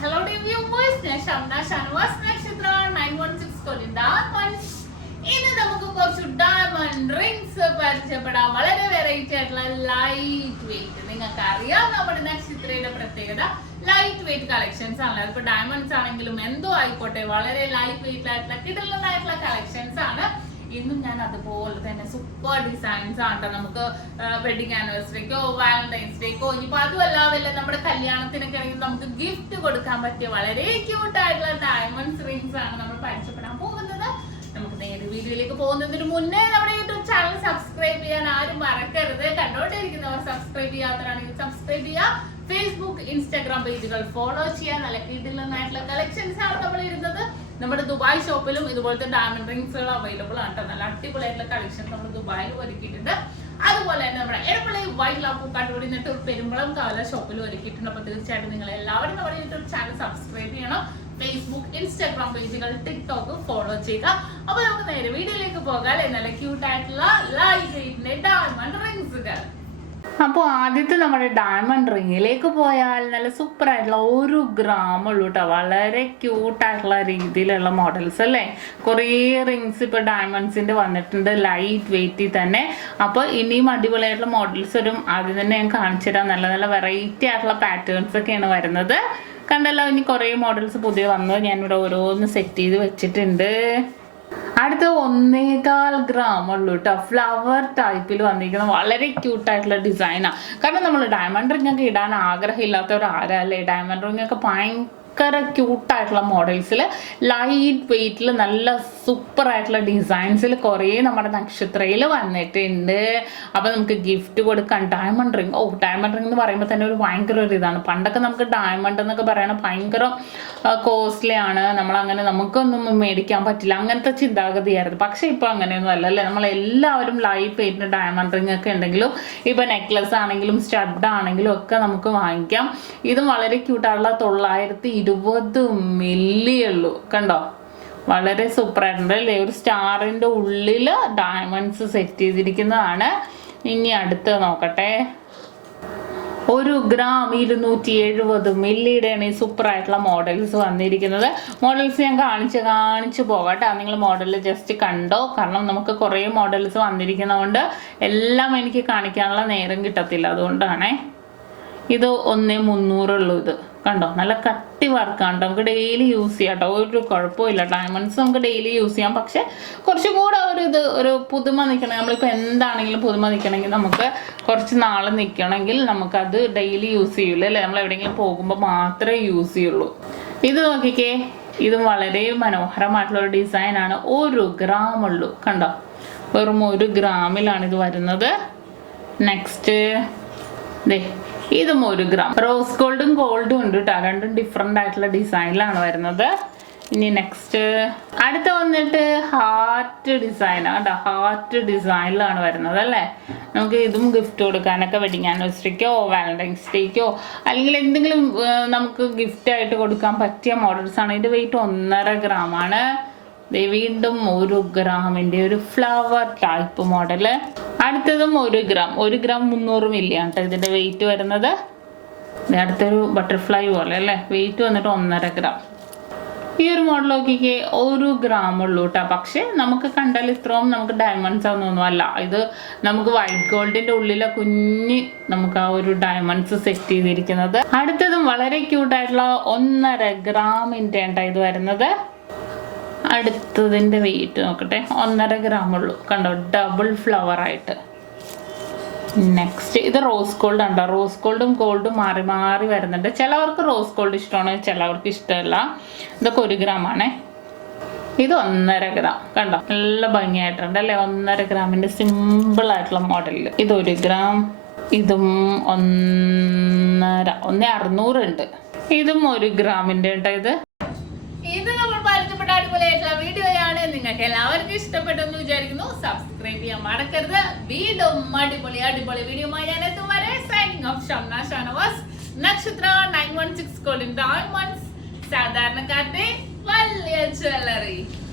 Hello dear viewers, SHAMNA, Nakshathra 916 Kolinda. ഇന്ന് നമുക്ക് കുറച്ച് ഡയമണ്ട് റിംഗ്സ് പരിചയപ്പെടാം. വളരെ വെറൈറ്റി ആയിട്ടുള്ള ലൈറ്റ് വെയിറ്റ്. നിങ്ങൾക്ക് അറിയാം നമ്മുടെ നക്ഷത്രയുടെ പ്രത്യേകത ലൈറ്റ് വെയിറ്റ് കളക്ഷൻസ് ആണ്. ഇപ്പൊ ഡയമണ്ട്സ് ആണെങ്കിലും എന്തോ ആയിക്കോട്ടെ വളരെ ലൈറ്റ് വെയിറ്റ് ആയിട്ടുള്ള കിടലനായിട്ടുള്ള കളക്ഷൻസ് ആണ്. ഇന്നും ഞാൻ അതുപോലെ തന്നെ സൂപ്പർ ഡിസൈൻസ് ആണ് നമുക്ക് വെഡിങ് ആനിവേഴ്സറിക്കോ വാലന്റൈൻസ് ഡേക്കോ ഇനിയിപ്പോ അതുമല്ല വല്ല നമ്മുടെ കല്യാണത്തിനൊക്കെ ആണെങ്കിൽ നമുക്ക് ഗിഫ്റ്റ് കൊടുക്കാൻ പറ്റിയ വളരെ ക്യൂട്ട് ആയിട്ടുള്ള ഡയമണ്ട്സ് റിംഗ്സ് ആണ് നമ്മൾ പരിചയപ്പെടാൻ പോകുന്നത്. നമുക്ക് നേരെ വീഡിയോയിലേക്ക് പോകുന്നതിന് മുന്നേ നമ്മുടെ യൂട്യൂബ് ചാനൽ സബ്സ്ക്രൈബ് ചെയ്യാൻ ആരും മറക്കരുത്. കണ്ടോണ്ടിരിക്കുന്നവർ സബ്സ്ക്രൈബ് ചെയ്യാത്തവരാണെങ്കിൽ സബ്സ്ക്രൈബ് ചെയ്യുക. ഫേസ്ബുക്ക് ഇൻസ്റ്റാഗ്രാം പേജുകൾ ഫോളോ ചെയ്യാൻ നല്ല കിടിലനായിട്ടുള്ള കളക്ഷൻസ് ആണ് നമ്മൾ ഇടുന്നത്. നമ്മുടെ ദുബായ് ഷോപ്പിലും ഇതുപോലത്തെ ഡയമണ്ട് റിംഗ്സുകൾ അവൈലബിൾ ആണ്. നല്ല അടിപൊളിയായിട്ടുള്ള കളക്ഷൻസ് നമ്മൾ ദുബായിൽ ഒരുക്കിയിട്ടുണ്ട്. അതുപോലെ തന്നെ നമ്മുടെ എടപ്പള്ളി വൈറ്റ് ലവ് പൂക്കാട്ടുപടി എന്നിട്ട് പെരുമ്പളം കവല ഷോപ്പിൽ ഒരുക്കിയിട്ടുണ്ട്. അപ്പൊ തീർച്ചയായിട്ടും നിങ്ങൾ എല്ലാവരും നമ്മുടെ യൂട്യൂബ് ചാനൽ സബ്സ്ക്രൈബ് ചെയ്യണം. ഫേസ്ബുക്ക് ഇൻസ്റ്റാഗ്രാം പേജുകൾ ടിക്ടോക്ക് ഫോളോ ചെയ്യുക. അപ്പൊ നമുക്ക് നേരെ വീഡിയോയിലേക്ക് പോകാം. നല്ല ക്യൂട്ട് ആയിട്ടുള്ള ലൈറ്റ് വെയിറ്റിന്റെ ഡയമണ്ട് റിംഗ്സുകൾ. അപ്പോൾ ആദ്യത്തെ നമ്മുടെ ഡയമണ്ട് റിങ്ങിലേക്ക് പോയാൽ നല്ല സൂപ്പർ ആയിട്ടുള്ള 1 ഗ്രാം ഉള്ളൂ കേട്ടോ. വളരെ ക്യൂട്ടായിട്ടുള്ള രീതിയിലുള്ള മോഡൽസ് അല്ലേ. കുറേ റിങ്സ് ഇപ്പോൾ ഡയമണ്ട്സിൻ്റെ വന്നിട്ടുണ്ട് ലൈറ്റ് വെയിറ്റിൽ തന്നെ. അപ്പോൾ ഇനിയും അടിപൊളിയായിട്ടുള്ള മോഡൽസ് വരും. ആദ്യം തന്നെ ഞാൻ കാണിച്ചു തരാം. നല്ല നല്ല വെറൈറ്റി ആയിട്ടുള്ള പാറ്റേൺസ് ഒക്കെയാണ് വരുന്നത്. കണ്ടല്ലോ, ഇനി കുറേ മോഡൽസ് പുതിയ വന്നു. ഞാനിവിടെ ഓരോന്ന് സെറ്റ് ചെയ്ത് വെച്ചിട്ടുണ്ട്. അടുത്ത 1.25 ഗ്രാം ഉള്ളൂ കേട്ടോ. ഫ്ലവർ ടൈപ്പിൽ വന്നിരിക്കുന്ന വളരെ ക്യൂട്ടായിട്ടുള്ള ഡിസൈനാണ്. കാരണം നമ്മൾ ഡയമണ്ട് റിംഗ് ഒക്കെ ഇടാൻ ആഗ്രഹമില്ലാത്തവരാരല്ലേ. ഡയമണ്ട് റിംഗ് ഒക്കെ ഭയങ്കര ക്യൂട്ടായിട്ടുള്ള മോഡൽസിൽ ലൈറ്റ് വെയിറ്റിൽ നല്ല സൂപ്പർ ആയിട്ടുള്ള ഡിസൈൻസിൽ കുറേ നമ്മുടെ നക്ഷത്രയിൽ വന്നിട്ടുണ്ട്. അപ്പോൾ നമുക്ക് ഗിഫ്റ്റ് കൊടുക്കാൻ ഡയമണ്ട് റിംഗ്. ഡയമണ്ട് റിംഗ് എന്ന് പറയുമ്പോൾ തന്നെ ഒരു ഭയങ്കര ഒരു ഇതാണ്. പണ്ടൊക്കെ നമുക്ക് ഡയമണ്ട് എന്നൊക്കെ പറയണത് ഭയങ്കര കോസ്റ്റ്ലി ആണ്, നമ്മളങ്ങനെ നമുക്കൊന്നും മേടിക്കാൻ പറ്റില്ല, അങ്ങനത്തെ ചിന്താഗതിയായിരുന്നു. പക്ഷെ ഇപ്പോൾ അങ്ങനെയൊന്നും അല്ല അല്ലേ. നമ്മളെല്ലാവരും ലൈറ്റ് വെയിറ്റിന് ഡയമണ്ട് റിംഗ് ഒക്കെ ഉണ്ടെങ്കിലും ഇപ്പോൾ നെക്ലസ് ആണെങ്കിലും സ്റ്റഡ് ആണെങ്കിലും ഒക്കെ നമുക്ക് വാങ്ങിക്കാം. ഇതും വളരെ ക്യൂട്ടായിട്ടുള്ള 920 മില്ലി ഉള്ളൂ. കണ്ടോ, വളരെ സൂപ്പർ ആയിട്ടുണ്ട് അല്ലേ. ഒരു സ്റ്റാറിൻ്റെ ഉള്ളിൽ ഡയമണ്ട്സ് സെറ്റ് ചെയ്തിരിക്കുന്നതാണ്. ഇനി അടുത്ത് നോക്കട്ടെ. 1 ഗ്രാം 270 മില്ലിയുടെയാണ് ഈ സൂപ്പർ ആയിട്ടുള്ള മോഡൽസ് വന്നിരിക്കുന്നത്. മോഡൽസ് ഞാൻ കാണിച്ച് പോകട്ടെ. നിങ്ങൾ മോഡൽ ജസ്റ്റ് കണ്ടോ. കാരണം നമുക്ക് കുറേ മോഡൽസ് വന്നിരിക്കുന്നതുകൊണ്ട് എല്ലാം എനിക്ക് കാണിക്കാനുള്ള നേരം കിട്ടത്തില്ല. അതുകൊണ്ടാണേ. ഇത് 1.300 ഉള്ളൂ. ഇത് കണ്ടോ, നല്ല കട്ടി വർക്കാണ്. നമുക്ക് ഡെയിലി യൂസ് ചെയ്യാം കേട്ടോ. ഒരു കുഴപ്പമില്ല. ഡയമണ്ട്സ് നമുക്ക് ഡെയിലി യൂസ് ചെയ്യാം. പക്ഷെ കുറച്ചും കൂടെ ഒരു പുതുമ നിൽക്കണമെങ്കിൽ, നമ്മളിപ്പോൾ എന്താണെങ്കിലും പുതുമ നിൽക്കണമെങ്കിൽ, നമുക്ക് കുറച്ച് നാൾ നിൽക്കണമെങ്കിൽ നമുക്കത് ഡെയിലി യൂസ് ചെയ്യില്ല അല്ലേ. നമ്മൾ എവിടെയെങ്കിലും പോകുമ്പോൾ മാത്രമേ യൂസ് ചെയ്യുള്ളൂ. ഇത് നോക്കിക്കേ, ഇതും വളരെ മനോഹരമായിട്ടുള്ളൊരു ഡിസൈനാണ്. 1 ഗ്രാം ഉള്ളൂ. കണ്ടോ, വെറും 1 ഗ്രാമിലാണ് ഇത് വരുന്നത്. നെക്സ്റ്റ് ഇതും 1 ഗ്രാം. റോസ് ഗോൾഡും ഗോൾഡും ഉണ്ട് കേട്ടോ. രണ്ടും ഡിഫറെൻ്റ് ആയിട്ടുള്ള ഡിസൈനിലാണ് വരുന്നത്. ഇനി നെക്സ്റ്റ് അടുത്ത് വന്നിട്ട് ഹാർട്ട് ഡിസൈനാണ് കേട്ടോ. ഹാർട്ട് ഡിസൈനിലാണ് വരുന്നത് അല്ലേ. നമുക്ക് ഇതും ഗിഫ്റ്റ് കൊടുക്കാനൊക്കെ വെഡിങ് ആനിവേഴ്സറിക്കോ വാലന്റൈൻസ് ഡേക്കോ അല്ലെങ്കിൽ എന്തെങ്കിലും നമുക്ക് ഗിഫ്റ്റ് ആയിട്ട് കൊടുക്കാൻ പറ്റിയ മോഡൽസാണ്. ഇതിൻ്റെ വെയിറ്റ് 1.5 ഗ്രാമാണ്. വീണ്ടും 1 ഗ്രാമിൻ്റെ ഒരു ഫ്ലവർ ടൈപ്പ് മോഡല്. അടുത്തതും 1 ഗ്രാം. 1 ഗ്രാം 300 മില്ലിയാണ് കേട്ടോ ഇതിൻ്റെ വെയിറ്റ് വരുന്നത്. അടുത്തൊരു ബട്ടർഫ്ലൈ പോലെ അല്ലേ. വെയിറ്റ് വന്നിട്ട് 1.5 ഗ്രാം. ഈ ഒരു മോഡൽ നോക്കിക്കേ, 1 ഗ്രാം ഉള്ളൂ കേട്ടോ. പക്ഷെ നമുക്ക് കണ്ടാൽ ഇത്രയും നമുക്ക് ഡയമണ്ട്സ് ഒന്നും അല്ല. ഇത് നമുക്ക് വൈറ്റ് ഗോൾഡിൻ്റെ ഉള്ളിലെ കുഞ്ഞ് നമുക്ക് ആ ഒരു ഡയമണ്ട്സ് സെറ്റ് ചെയ്തിരിക്കുന്നത്. അടുത്തതും വളരെ ക്യൂട്ടായിട്ടുള്ള 1.5 ഗ്രാമിൻ്റെ ആണ് ഇത് വരുന്നത്. അടുത്തതിൻ്റെ വെയിറ്റ് നോക്കട്ടെ, 1.5 ഗ്രാം ഉള്ളൂ. കണ്ടോ, ഡബിൾ ഫ്ലവർ ആയിട്ട്. നെക്സ്റ്റ് ഇത് റോസ് ഗോൾഡ് ഉണ്ടോ. റോസ് ഗോൾഡും ഗോൾഡും മാറി മാറി വരുന്നുണ്ട്. ചിലവർക്ക് റോസ് ഗോൾഡ് ഇഷ്ടമാണ്, ചിലവർക്ക് ഇഷ്ടമല്ല. ഇതൊക്കെ 1 ഗ്രാം ആണേ. ഇത് 1.5 ഗ്രാം. കണ്ടോ, നല്ല ഭംഗിയായിട്ടുണ്ട് അല്ലേ. 1.5 ഗ്രാമിൻ്റെ സിമ്പിൾ ആയിട്ടുള്ള മോഡലിൽ ഇത് 1 ഗ്രാം. ഇതും 1.600 ഉണ്ട്. ഇതും 1 ഗ്രാമിൻ്റെ കേട്ടോ. ഇത് നമ്മൾ പരിചയപ്പെട്ട അടിപൊളിയായിട്ടുള്ള വീഡിയോയാണ്. നിങ്ങൾക്ക് എല്ലാവർക്കും ഇഷ്ടപ്പെട്ടെന്ന് വിചാരിക്കുന്നു. സബ്സ്ക്രൈബ് ചെയ്യാൻ മറക്കരുത്. വീണ്ടും അടിപൊളി വീഡിയോ ഞാൻ എത്തും വരെ സൈനിങ് ഓഫ്. ഷംന ഷാനവാസ്, നക്ഷത്ര 916 കോളിൻ ഡയമണ്ട്സ്, സാധാരണക്കാരുടെ വലിയ ജ്വല്ലറി.